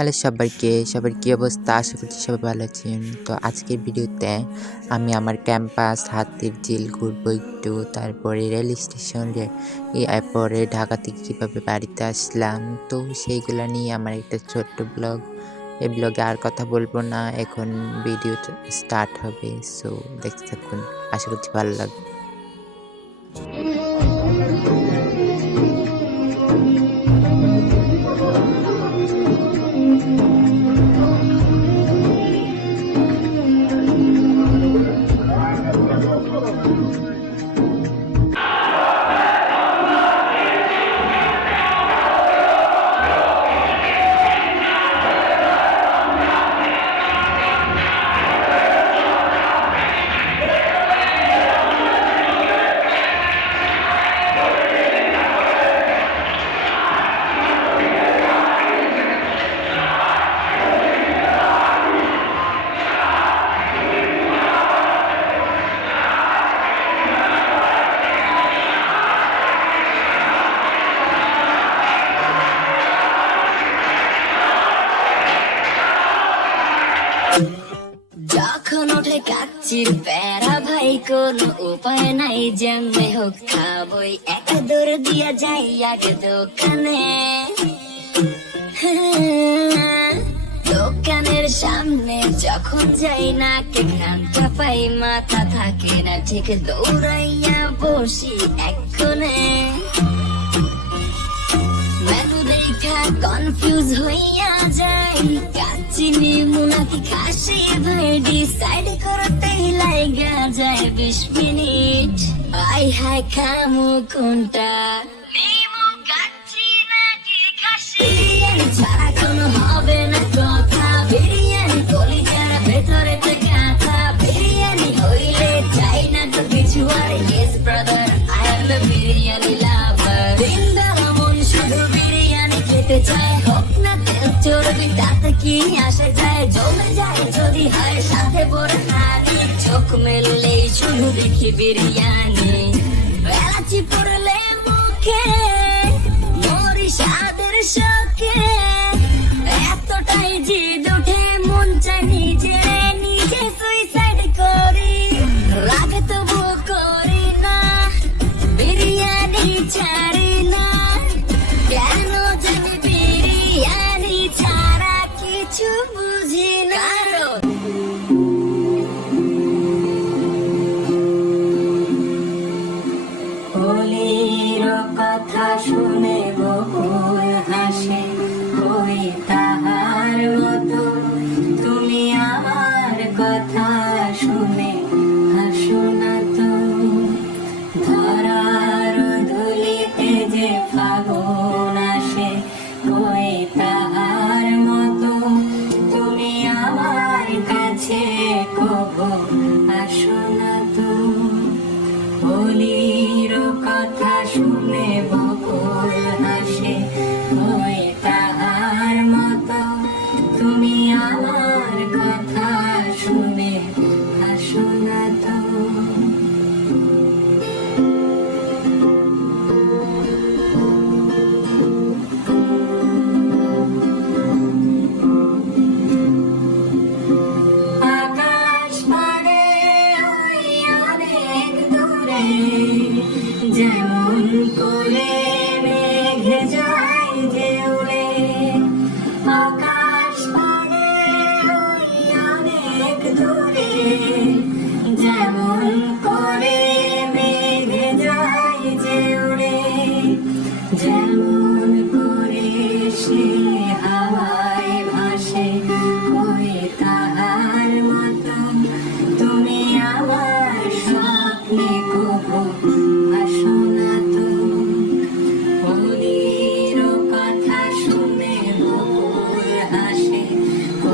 Hello সবার কি অবস্থা? আশা করছি সবাই ভালো আছেন। তো আজকের ভিডিওতে আমি আমার ক্যাম্পাস, হাতির ঝিল ঘুরবো একটু। তারপরে রেল স্টেশন এরপরে ঢাকা থেকে কীভাবে বাড়িতে আসলাম। তো সেইগুলা নিয়ে আমার একটা ছোট্ট ব্লগ। এই ব্লগে আর কথা বলবো না। এখন ভিডিওটা স্টার্ট হবে। সো দেখতে থাকুন। আশা করছি ভালো লাগবে। যখন ওঠে কাচ্চির প্যারা ভাই কোনো উপায় নাই, যেমনে হোক খাবই, এক দৌড় দিয়া যাই আগে দোকানে। দোকানের সামনে যখন যাই না কে ঘামটা পাই, মাথা থাকে না ঠিক, দৌড়াইয়া বসি এক কোণে। কনফিউজ হইয়া যাই, কাচ্চি নিমু নাকি খাসি ভাই, ডিসাইড করতেই লাইগা যায় 20 মিনিট। আই হাই খামু কোনটা, নিমু কাচ্চি নাকি খাসি? বিরিয়ানি ছাড়া কোনো হবে না কথা, বিরিয়ানি কলিজার ভেতরে গাঁথা, বিরিয়ানি হইলে চাই না তো কিছু আর। Yes brother, I M A biryani লাভার। বৃন্দারা মন শুধু বিরিয়ানি খেতে চায়, হোক না তেল চর্বি তাতে কি আসে যায়, জমে যায় যদি হয় সাথে বড় হাড়ি, চোখ মেললেই শুধু দেখি বিরিয়ানি। এলাচি পড়লে মুখে মরি স্বাদের শোকে, এতটাই জিদ ওঠে মন চায় নিজে নিজে সুইসাইড করি, রাগে তবু করি না, বিরিয়ানি ছাড়ি না। কেন জানি বিরিয়ানি ছাড়া কিছু বুঝি না। বলির কথা শুনে বকুল হাসে, ওই তাহার মতো তুমি আমার কথা শুনে হাসো না তো। ধরার ধুলিতে যে ফাগুন আসে, ওই তাহার মতো তুমি আমার কাছে কবু আসো না তো। বলির কথা শুনে বকুল হাসে, ওই তাহার মতো তুমি আমার কথা শুনে হাসো না তো। আকাশ পারে ওই অনেক দূরে, যেমন করে মেঘে যায় যে উড়ে। আকাশ পারে ওই অনেক দূরে, যেমন করে মেঘে যায় যে উড়ে। যেমন করে সে হাওয়ায় ভাসে, ওই তাহার মতো তুমি আমার স্বপ্নে কবু আসো না তো। বলির কথা শুনে বকুল হাসে,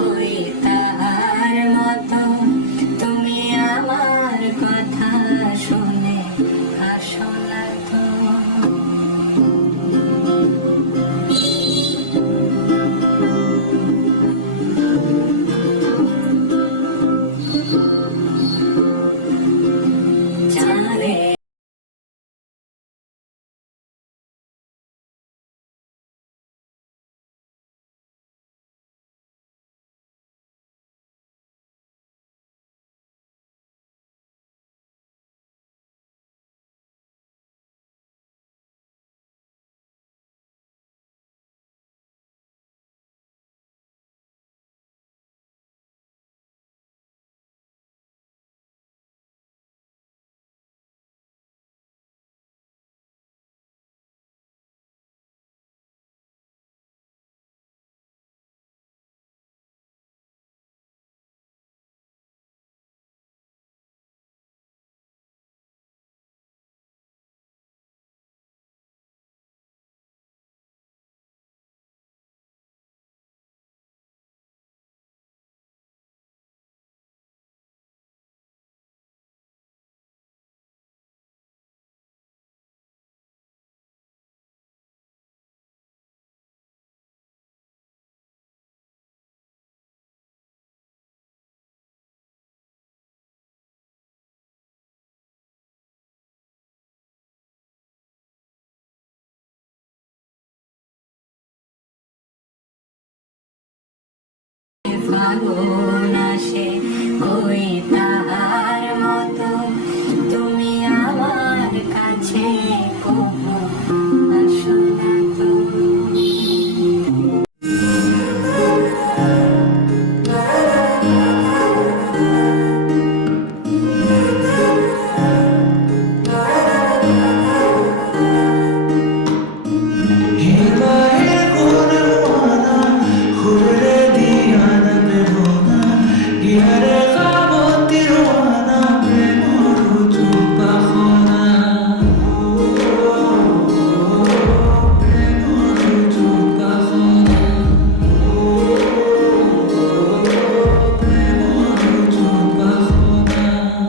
ওই তাহার মতো তুমি আমার কথা শুনে হাসো না তো। ফাগুন আসে কই তা